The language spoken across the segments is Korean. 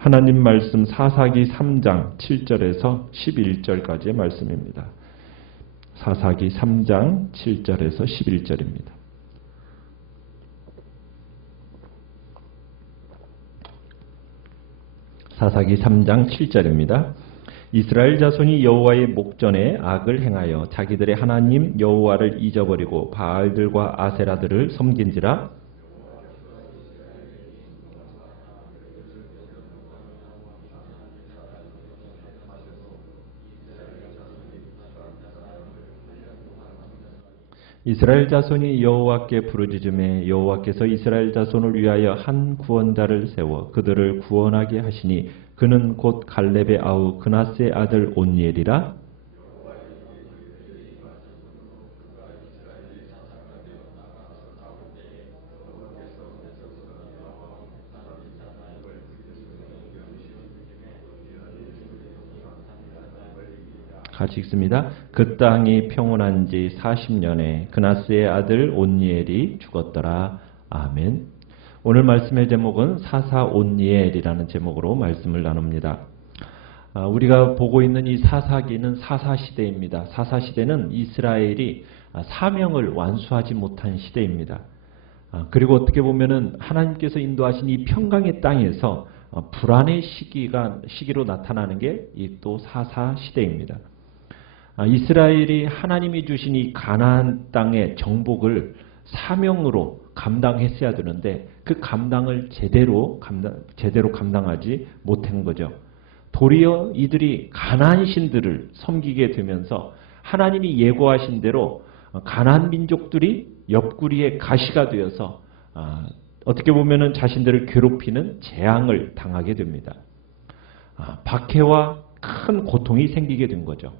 하나님 말씀 사사기 3장 7절에서 11절까지의 말씀입니다. 사사기 3장 7절에서 11절입니다. 사사기 3장 7절입니다. 이스라엘 자손이 여호와의 목전에 악을 행하여 자기들의 하나님 여호와를 잊어버리고 바알들과 아세라들을 섬긴지라. 이스라엘 자손이 여호와께 부르짖음에 여호와께서 이스라엘 자손을 위하여 한 구원자를 세워 그들을 구원하게 하시니 그는 곧 갈렙의 아우 그나스의 아들 온니엘이라. 같이 읽습니다. 그 땅이 평온한 지 40년에 그나스의 아들 온니엘이 죽었더라. 아멘. 오늘 말씀의 제목은 사사 온니엘이라는 제목으로 말씀을 나눕니다. 우리가 보고 있는 이 사사기는 사사시대입니다. 사사시대는 이스라엘이 사명을 완수하지 못한 시대입니다. 그리고 어떻게 보면은 하나님께서 인도하신 이 평강의 땅에서 불안의 시기로 나타나는 게 이 또 사사시대입니다. 이스라엘이 하나님이 주신 이 가나안 땅의 정복을 사명으로 감당했어야 되는데 그 감당을 제대로 감당하지 못한 거죠. 도리어 이들이 가나안 신들을 섬기게 되면서 하나님이 예고하신 대로 가나안 민족들이 옆구리에 가시가 되어서 어떻게 보면은 자신들을 괴롭히는 재앙을 당하게 됩니다. 박해와 큰 고통이 생기게 된 거죠.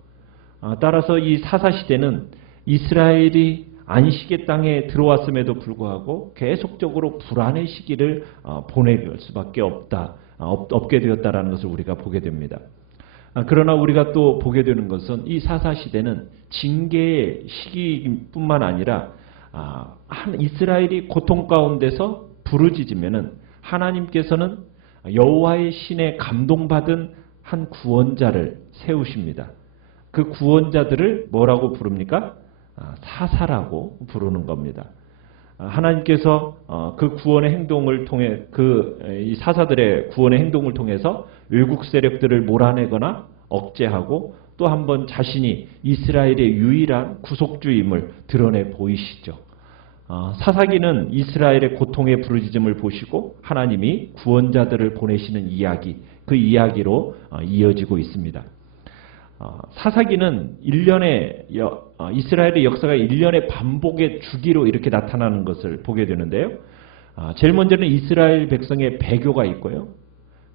따라서 이 사사시대는 이스라엘이 안식의 땅에 들어왔음에도 불구하고 계속적으로 불안의 시기를 보낼 수밖에 없게 되었다라는 것을 우리가 보게 됩니다. 그러나 우리가 또 보게 되는 것은 이 사사시대는 징계의 시기뿐만 아니라 이스라엘이 고통 가운데서 부르짖으면은 하나님께서는 여호와의 신에 감동받은 한 구원자를 세우십니다. 그 구원자들을 뭐라고 부릅니까? 사사라고 부르는 겁니다. 하나님께서 그 구원의 행동을 통해 이 사사들의 구원의 행동을 통해서 외국 세력들을 몰아내거나 억제하고 또 한 번 자신이 이스라엘의 유일한 구속주임을 드러내 보이시죠. 사사기는 이스라엘의 고통의 부르짖음을 보시고 하나님이 구원자들을 보내시는 이야기, 그 이야기로 이어지고 있습니다. 사사기는 이스라엘의 역사가 1년의 반복의 주기로 이렇게 나타나는 것을 보게 되는데요. 제일 먼저는 이스라엘 백성의 배교가 있고요.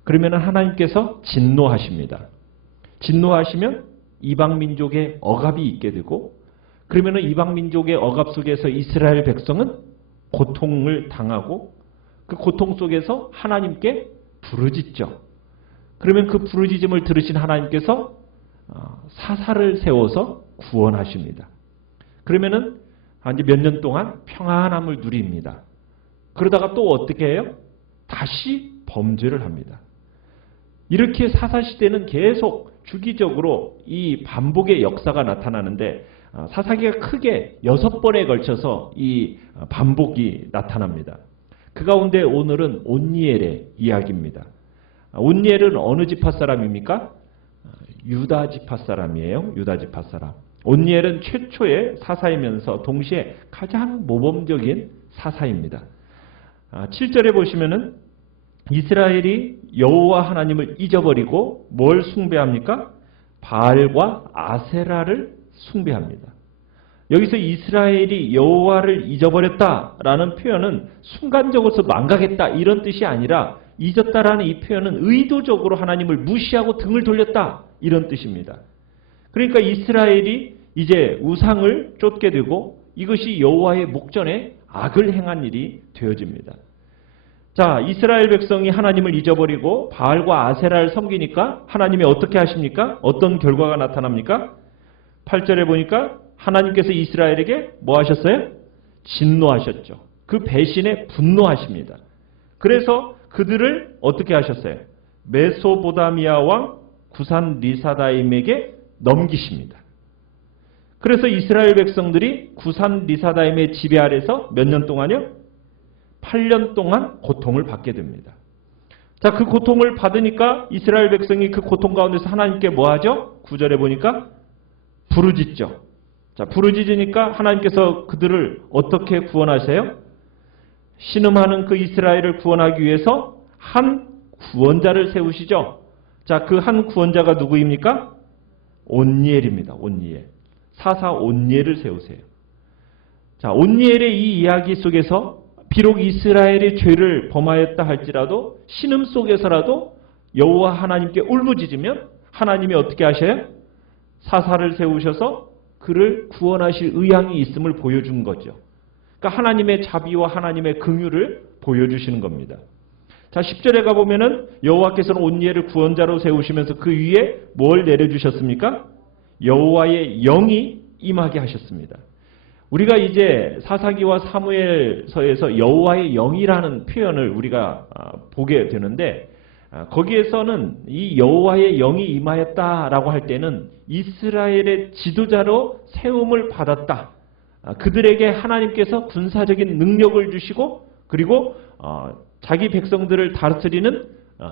그러면 하나님께서 진노하십니다. 진노하시면 이방민족의 억압이 있게 되고 그러면 이방민족의 억압 속에서 이스라엘 백성은 고통을 당하고 그 고통 속에서 하나님께 부르짖죠. 그러면 그 부르짖음을 들으신 하나님께서 사사를 세워서 구원하십니다. 그러면은 이제 몇 년 동안 평안함을 누립니다. 그러다가 또 어떻게 해요? 다시 범죄를 합니다. 이렇게 사사시대는 계속 주기적으로 이 반복의 역사가 나타나는데 사사기가 크게 6번에 걸쳐서 이 반복이 나타납니다. 그 가운데 오늘은 온니엘의 이야기입니다. 온니엘은 어느 지파 사람입니까? 유다 지파 사람이에요. 유다 지파 사람. 온니엘은 최초의 사사이면서 동시에 가장 모범적인 사사입니다. 7절에 보시면은 이스라엘이 여호와 하나님을 잊어버리고 뭘 숭배합니까? 바알과 아세라를 숭배합니다. 여기서 이스라엘이 여호와를 잊어버렸다라는 표현은 순간적으로 망각했다 이런 뜻이 아니라 잊었다라는 이 표현은 의도적으로 하나님을 무시하고 등을 돌렸다 이런 뜻입니다. 그러니까 이스라엘이 이제 우상을 쫓게 되고 이것이 여호와의 목전에 악을 행한 일이 되어집니다. 자, 이스라엘 백성이 하나님을 잊어버리고 바알과 아세라를 섬기니까 하나님이 어떻게 하십니까? 어떤 결과가 나타납니까? 8절에 보니까 하나님께서 이스라엘에게 뭐 하셨어요? 진노하셨죠. 그 배신에 분노하십니다. 그래서 그들을 어떻게 하셨어요? 메소보다미아 왕 구산 리사다임에게 넘기십니다. 그래서 이스라엘 백성들이 구산 리사다임의 지배 아래서 몇 년 동안요? 8년 동안 고통을 받게 됩니다. 자, 그 고통을 받으니까 이스라엘 백성이 그 고통 가운데서 하나님께 뭐 하죠? 9절에 보니까 부르짖죠. 자, 부르짖으니까 하나님께서 그들을 어떻게 구원하세요? 신음하는 그 이스라엘을 구원하기 위해서 한 구원자를 세우시죠. 자, 그 한 구원자가 누구입니까? 온니엘입니다. 온니엘. 사사 온니엘을 세우세요. 자, 온니엘의 이 이야기 속에서 비록 이스라엘이 죄를 범하였다 할지라도 신음 속에서라도 여호와 하나님께 울부짖으면 하나님이 어떻게 하셔요? 사사를 세우셔서 그를 구원하실 의향이 있음을 보여준 거죠. 그러니까 하나님의 자비와 하나님의 긍휼을 보여주시는 겁니다. 자, 10절에 가보면은 여호와께서는 온니엘을 구원자로 세우시면서 그 위에 뭘 내려주셨습니까? 여호와의 영이 임하게 하셨습니다. 우리가 이제 사사기와 사무엘서에서 여호와의 영이라는 표현을 우리가 보게 되는데 거기에서는 이 여호와의 영이 임하였다라고 할 때는 이스라엘의 지도자로 세움을 받았다. 그들에게 하나님께서 군사적인 능력을 주시고 그리고 자기 백성들을 다스리는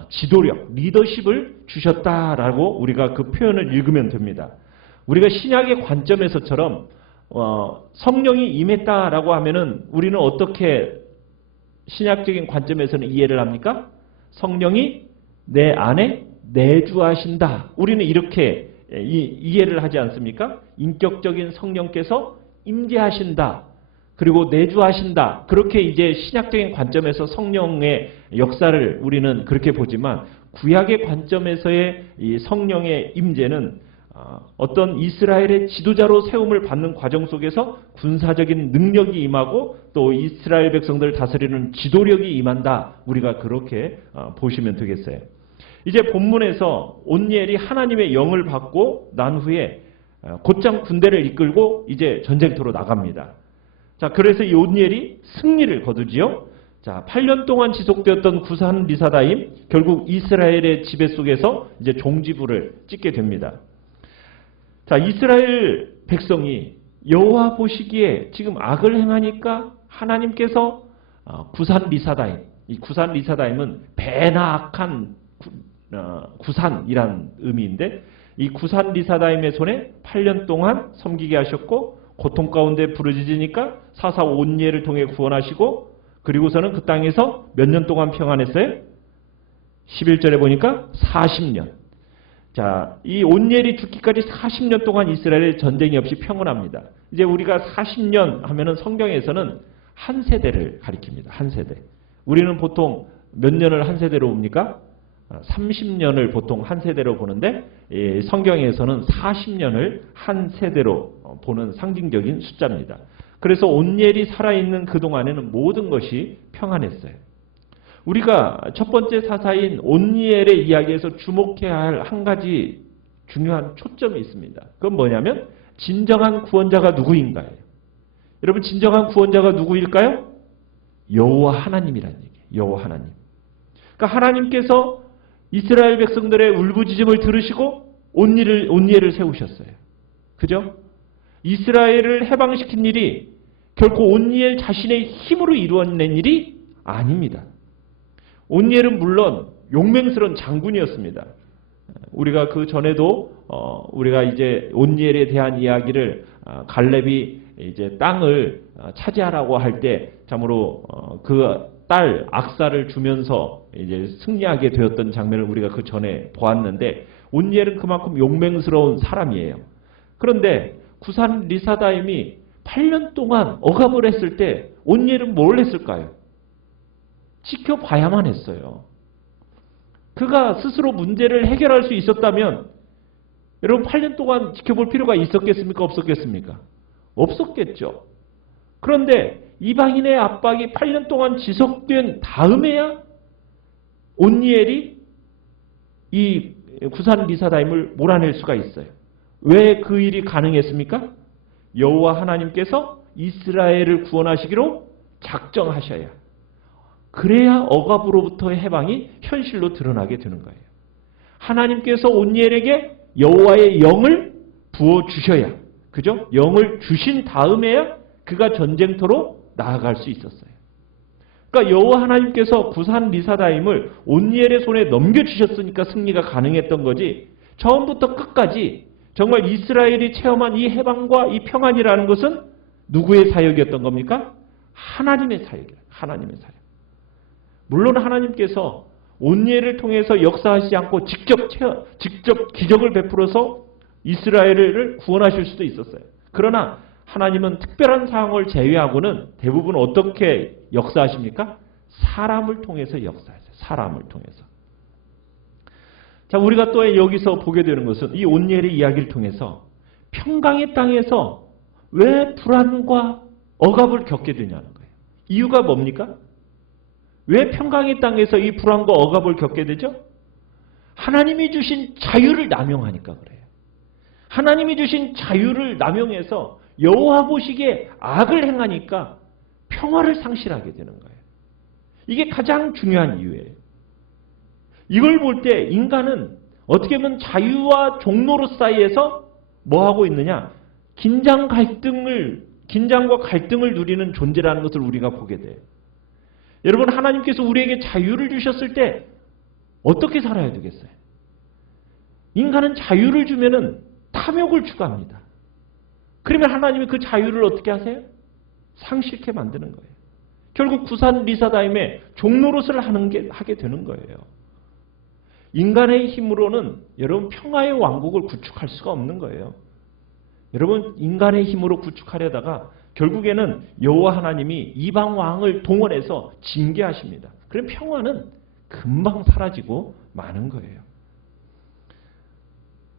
지도력, 리더십을 주셨다라고 우리가 그 표현을 읽으면 됩니다. 우리가 신약의 관점에서처럼 성령이 임했다라고 하면은 우리는 어떻게 신약적인 관점에서는 이해를 합니까? 성령이 내 안에 내주하신다. 우리는 이렇게 이해를 하지 않습니까? 인격적인 성령께서 임재하신다. 그리고 내주하신다. 그렇게 이제 신약적인 관점에서 성령의 역사를 우리는 그렇게 보지만 구약의 관점에서의 이 성령의 임재는 어떤 이스라엘의 지도자로 세움을 받는 과정 속에서 군사적인 능력이 임하고 또 이스라엘 백성들을 다스리는 지도력이 임한다. 우리가 그렇게 보시면 되겠어요. 이제 본문에서 온니엘이 하나님의 영을 받고 난 후에 곧장 군대를 이끌고 이제 전쟁터로 나갑니다. 자, 그래서 이 온니엘이 승리를 거두지요. 자, 8년 동안 지속되었던 구산 리사다임 결국 이스라엘의 지배 속에서 이제 종지부를 찍게 됩니다. 자, 이스라엘 백성이 여호와 보시기에 지금 악을 행하니까 하나님께서 구산 리사다임, 이 구산 리사다임은 배나 악한 구산이란 의미인데 이 구산 리사다임의 손에 8년 동안 섬기게 하셨고 고통 가운데 부르짖으니까 사사 온니엘을 통해 구원하시고 그리고서는 그 땅에서 몇 년 동안 평안했어요? 11절에 보니까 40년. 자, 이 온니엘이 죽기까지 40년 동안 이스라엘의 전쟁이 없이 평온합니다. 이제 우리가 40년 하면은 성경에서는 한 세대를 가리킵니다. 한 세대. 우리는 보통 몇 년을 한 세대로 봅니까? 30년을 보통 한 세대로 보는데 성경에서는 40년을 한 세대로 보는 상징적인 숫자입니다. 그래서 온니엘이 살아있는 그동안에는 모든 것이 평안했어요. 우리가 첫 번째 사사인 온니엘의 이야기에서 주목해야 할 한 가지 중요한 초점이 있습니다. 그건 뭐냐면 진정한 구원자가 누구인가요? 여러분, 진정한 구원자가 누구일까요? 여호와 하나님이라는 얘기예요. 여호와 하나님. 그러니까 하나님께서 이스라엘 백성들의 울부짖음을 들으시고 온니엘을 세우셨어요. 그죠? 이스라엘을 해방시킨 일이 결코 온니엘 자신의 힘으로 이루어낸 일이 아닙니다. 온니엘은 물론 용맹스러운 장군이었습니다. 우리가 그 전에도 우리가 이제 온니엘에 대한 이야기를 갈렙이 이제 땅을 차지하라고 할 때 참으로 그 딸 악사를 주면서 이제 승리하게 되었던 장면을 우리가 그 전에 보았는데 온니엘은 그만큼 용맹스러운 사람이에요. 그런데 구산 리사다임이 8년 동안 억압을 했을 때 온니엘은 뭘 했을까요? 지켜봐야만 했어요. 그가 스스로 문제를 해결할 수 있었다면 여러분 8년 동안 지켜볼 필요가 있었겠습니까? 없었겠습니까? 없었겠죠. 그런데 이방인의 압박이 8년 동안 지속된 다음에야 온니엘이 이 구산 리사다임을 몰아낼 수가 있어요. 왜 그 일이 가능했습니까? 여호와 하나님께서 이스라엘을 구원하시기로 작정하셔야 그래야 억압으로부터의 해방이 현실로 드러나게 되는 거예요. 하나님께서 온니엘에게 여호와의 영을 부어주셔야, 그죠? 영을 주신 다음에야 그가 전쟁터로 나아갈 수 있었어요. 그러니까 여호와 하나님께서 구산 리사다임을 온니엘의 손에 넘겨주셨으니까 승리가 가능했던 거지, 처음부터 끝까지 정말 이스라엘이 체험한 이 해방과 이 평안이라는 것은 누구의 사역이었던 겁니까? 하나님의 사역이에요. 하나님의 사역. 물론 하나님께서 온니엘을 통해서 역사하시지 않고 직접 기적을 베풀어서 이스라엘을 구원하실 수도 있었어요. 그러나 하나님은 특별한 상황을 제외하고는 대부분 어떻게 역사하십니까? 사람을 통해서 역사하세요. 사람을 통해서. 자, 우리가 또 여기서 보게 되는 것은 이 온니엘의 이야기를 통해서 평강의 땅에서 왜 불안과 억압을 겪게 되냐는 거예요. 이유가 뭡니까? 왜 평강의 땅에서 이 불안과 억압을 겪게 되죠? 하나님이 주신 자유를 남용하니까 그래요. 하나님이 주신 자유를 남용해서 여호와 보시기에 악을 행하니까 평화를 상실하게 되는 거예요. 이게 가장 중요한 이유예요. 이걸 볼 때 인간은 어떻게 보면 자유와 종로로 사이에서 뭐 하고 있느냐? 긴장과 갈등을 누리는 존재라는 것을 우리가 보게 돼요. 여러분, 하나님께서 우리에게 자유를 주셨을 때 어떻게 살아야 되겠어요? 인간은 자유를 주면은 탐욕을 추구합니다. 그러면 하나님이 그 자유를 어떻게 하세요? 상실케 만드는 거예요. 결국 구산 리사다임에 종노릇을 하게 되는 거예요. 인간의 힘으로는 여러분 평화의 왕국을 구축할 수가 없는 거예요. 여러분, 인간의 힘으로 구축하려다가 결국에는 여호와 하나님이 이방 왕을 동원해서 징계하십니다. 그럼 평화는 금방 사라지고 마는 거예요.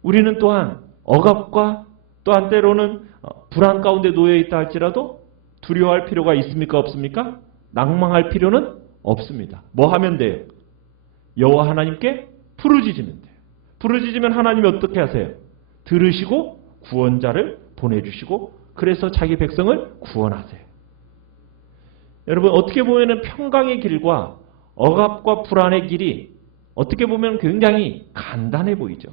우리는 또한 억압과 또한 때로는 불안 가운데 놓여 있다 할지라도 두려워할 필요가 있습니까? 없습니까? 낭망할 필요는 없습니다. 뭐 하면 돼요? 여호와 하나님께 부르짖으면 돼요. 부르짖으면 하나님이 어떻게 하세요? 들으시고 구원자를 보내주시고 그래서 자기 백성을 구원하세요. 여러분, 어떻게 보면 평강의 길과 억압과 불안의 길이 어떻게 보면 굉장히 간단해 보이죠.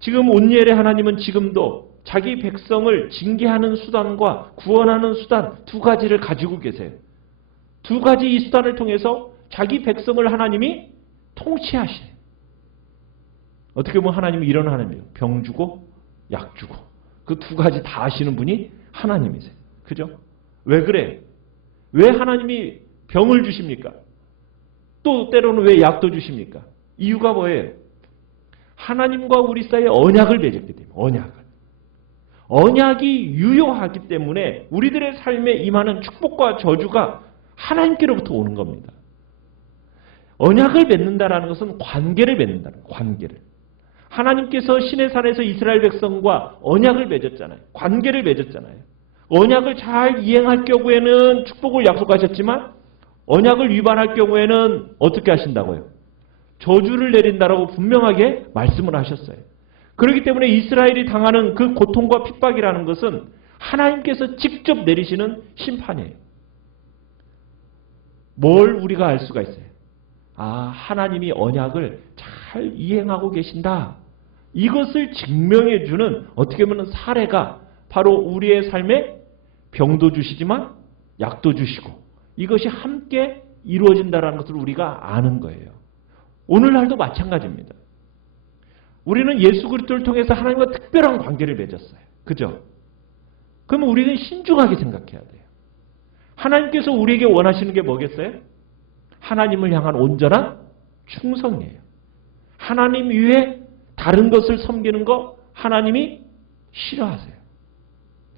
지금 온니엘의 하나님은 지금도 자기 백성을 징계하는 수단과 구원하는 수단 두 가지를 가지고 계세요. 두 가지 이 수단을 통해서 자기 백성을 하나님이 통치하시네요. 어떻게 보면 하나님이 이런 하나님이에요. 병 주고 약 주고 그 두 가지 다 하시는 분이 하나님이세요. 그죠? 왜 그래? 왜 하나님이 병을 주십니까? 또 때로는 왜 약도 주십니까? 이유가 뭐예요? 하나님과 우리 사이에 언약을 맺었기 때문에 언약이 유효하기 때문에 우리들의 삶에 임하는 축복과 저주가 하나님께로부터 오는 겁니다. 언약을 맺는다라는 것은 관계를 맺는다는 거예요. 관계를. 하나님께서 시내산에서 이스라엘 백성과 언약을 맺었잖아요. 관계를 맺었잖아요. 언약을 잘 이행할 경우에는 축복을 약속하셨지만 언약을 위반할 경우에는 어떻게 하신다고요? 저주를 내린다라고 분명하게 말씀을 하셨어요. 그렇기 때문에 이스라엘이 당하는 그 고통과 핍박이라는 것은 하나님께서 직접 내리시는 심판이에요. 뭘 우리가 알 수가 있어요? 아, 하나님이 언약을 잘 이행하고 계신다. 이것을 증명해주는 어떻게 보면 사례가 바로 우리의 삶에 병도 주시지만 약도 주시고 이것이 함께 이루어진다는 것을 우리가 아는 거예요. 오늘날도 마찬가지입니다. 우리는 예수 그리스도를 통해서 하나님과 특별한 관계를 맺었어요. 그죠? 그러면 우리는 신중하게 생각해야 돼요. 하나님께서 우리에게 원하시는 게 뭐겠어요? 하나님을 향한 온전한 충성이에요. 하나님 위에 다른 것을 섬기는 거 하나님이 싫어하세요.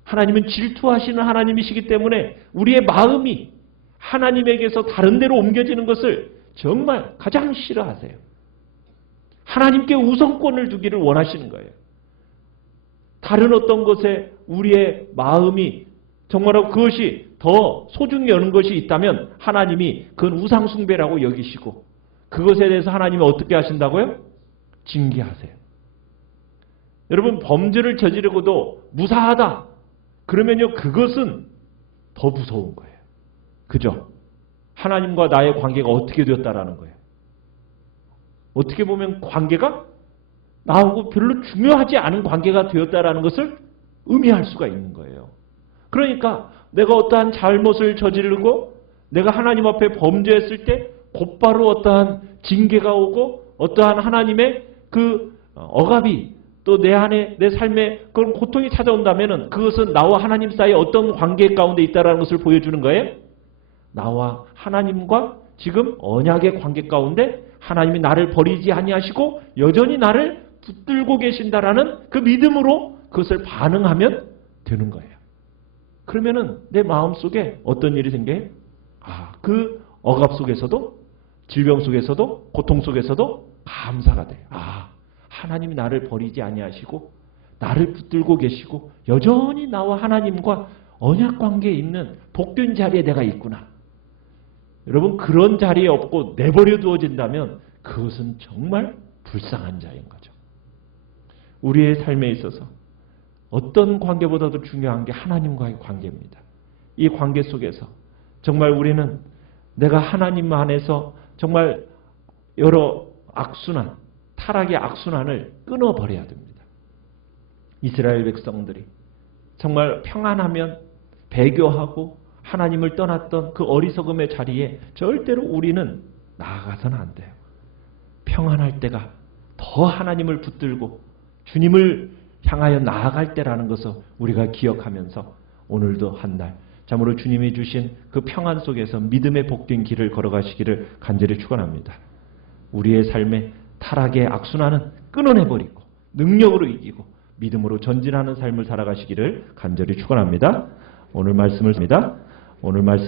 하나님은 질투하시는 하나님이시기 때문에 우리의 마음이 하나님에게서 다른 데로 옮겨지는 것을 정말 가장 싫어하세요. 하나님께 우선권을 두기를 원하시는 거예요. 다른 어떤 것에 우리의 마음이 정말로 그것이 더 소중히 여는 것이 있다면 하나님이 그건 우상숭배라고 여기시고 그것에 대해서 하나님이 어떻게 하신다고요? 징계하세요. 여러분, 범죄를 저지르고도 무사하다. 그러면요, 그것은 더 무서운 거예요. 그죠? 하나님과 나의 관계가 어떻게 되었다라는 거예요. 어떻게 보면 관계가 나하고 별로 중요하지 않은 관계가 되었다라는 것을 의미할 수가 있는 거예요. 그러니까 내가 어떠한 잘못을 저지르고 내가 하나님 앞에 범죄했을 때 곧바로 어떠한 징계가 오고 어떠한 하나님의 그 억압이 또 내 안에 내 삶에 그런 고통이 찾아온다면은 그것은 나와 하나님 사이에 어떤 관계 가운데 있다라는 것을 보여주는 거예요. 나와 하나님과 지금 언약의 관계 가운데 하나님이 나를 버리지 아니하시고 여전히 나를 붙들고 계신다라는 그 믿음으로 그것을 반응하면 되는 거예요. 그러면은 내 마음속에 어떤 일이 생겨요? 그 억압 속에서도 질병 속에서도 고통 속에서도 감사가 돼요. 하나님이 나를 버리지 아니하시고 나를 붙들고 계시고 여전히 나와 하나님과 언약 관계에 있는 복된 자리에 내가 있구나. 여러분 그런 자리에 없고 내버려 두어진다면 그것은 정말 불쌍한 자인 거죠. 우리의 삶에 있어서 어떤 관계보다도 중요한 게 하나님과의 관계입니다. 이 관계 속에서 정말 우리는 내가 하나님 안에서 정말 여러 악순환, 타락의 악순환을 끊어버려야 됩니다. 이스라엘 백성들이 정말 평안하면 배교하고 하나님을 떠났던 그 어리석음의 자리에 절대로 우리는 나아가서는 안 돼요. 평안할 때가 더 하나님을 붙들고 주님을 향하여 나아갈 때라는 것을 우리가 기억하면서 오늘도 한 날 참으로 주님이 주신 그 평안 속에서 믿음의 복된 길을 걸어가시기를 간절히 축원합니다. 우리의 삶의 타락의 악순환은 끊어내버리고 능력으로 이기고 믿음으로 전진하는 삶을 살아가시기를 간절히 축원합니다. 오늘 말씀을 씁니다. 오늘 말씀